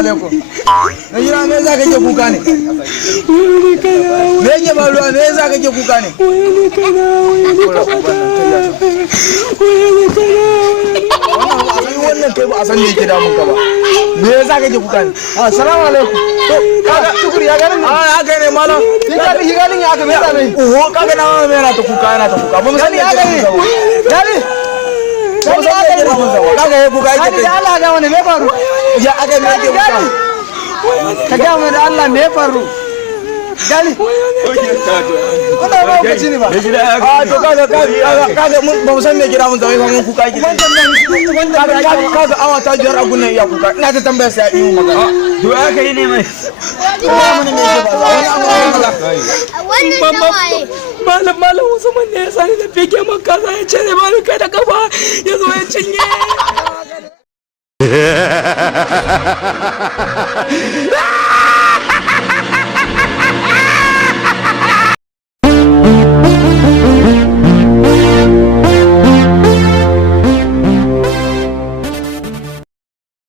alaikum. Na jira me za ka ke kuka ne? Me yake faruwa me za ka ke kuka ne? Wannan kai ba a san me yake damun ka ba. Me za ka ke kuka ne? Assalamu alaikum. Kaga tukuri ya ganin. Haka ne malam. Higalin ya aka me da mai. Oho kaga na me yana ta kuka yana ta kuka. Ba mu san me yake damun ba. Dali. Ba mu san me yake damun ba. Kaga ya kuka yake. Da Allah ga wani me faru? Ya aka me yake kuka. Ka ga mu da Allah me faru? Dali. Wannan ba ka ne ba. To kaga mun ba mu san me yake damun ba mun kuka yake. Kaga awa ta biyar a gunnan iya kuka. Ina ta tambaya sai yi magana. To aka yi ne mai. Malam Usman ne ya sani da fike maka za ya ce ne ba ni kai da kafa ya zo ya cinye.